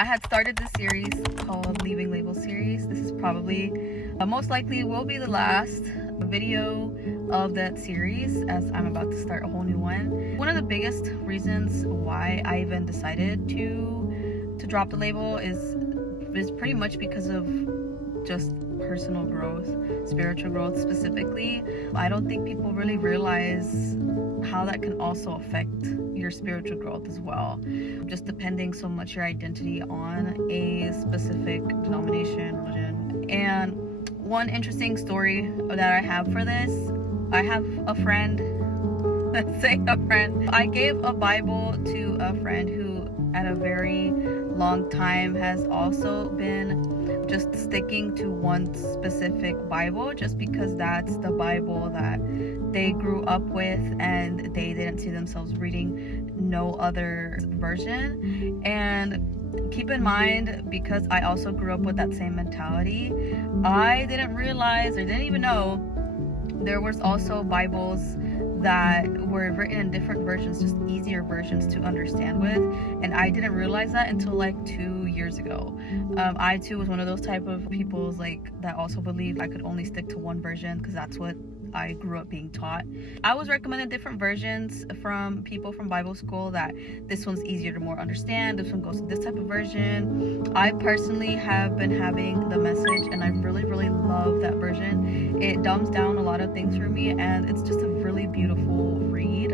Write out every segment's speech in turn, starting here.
I had started this series called Leaving Labels series. This is probably, most likely will be the last video of that series, as I'm about to start a whole new one. One of the biggest reasons why I even decided to drop the label is pretty much because of just personal growth, spiritual growth specifically. I don't think people really realize how that can also affect your spiritual growth as well, just depending so much your identity on a specific denomination, religion. And one interesting story that I have for this, I have a friend, let's say a friend, I gave a Bible to a friend who at a very long time has also been just sticking to one specific Bible, just because that's the Bible that they grew up with and they didn't see themselves reading no other version. And keep in mind, because I also grew up with that same mentality, I didn't realize or didn't even know there was also Bibles that were written in different versions, just easier versions to understand with, and I didn't realize that until like 2 years ago. I too was one of those type of people that also believed I could only stick to one version because that's what I grew up being taught. I was recommended different versions from people from Bible school, that this one's easier to more understand, this one goes to this type of version. I personally have been having the Message, and I really love that version. It dumbs down a lot of things for me, and it's just a really beautiful read.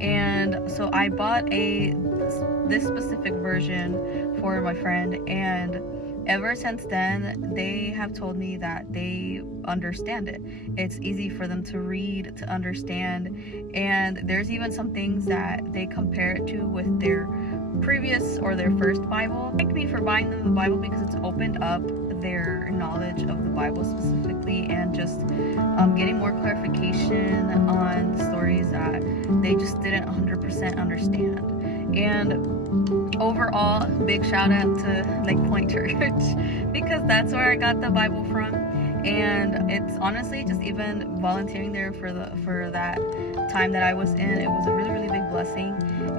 And so I bought this specific version for my friend, and ever since then they have told me that they understand it. It's easy for them to read, to understand, and there's even some things that they compare it to with their previous or their first Bible. Thank me for buying them the Bible because it's opened up their knowledge of the Bible specifically, and just getting more clarification on the stories that they just didn't 100% understand. And overall, big shout out to Lake Point Church because that's where I got the Bible from. And it's honestly just even volunteering there for that time that I was in, it was a really big blessing.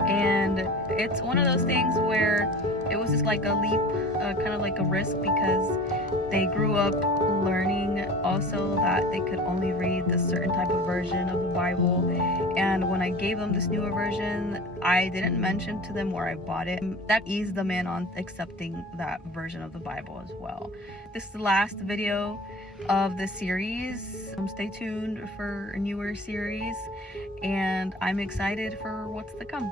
And it's one of those things where it was just like a leap, kind of like a risk, because they grew up learning also that they could only read this certain type of version of the Bible. And when I gave them this newer version, I didn't mention to them where I bought it. That eased them in on accepting that version of the Bible as well. This is the last video of the series. Stay tuned for a newer series, and I'm excited for what's to come.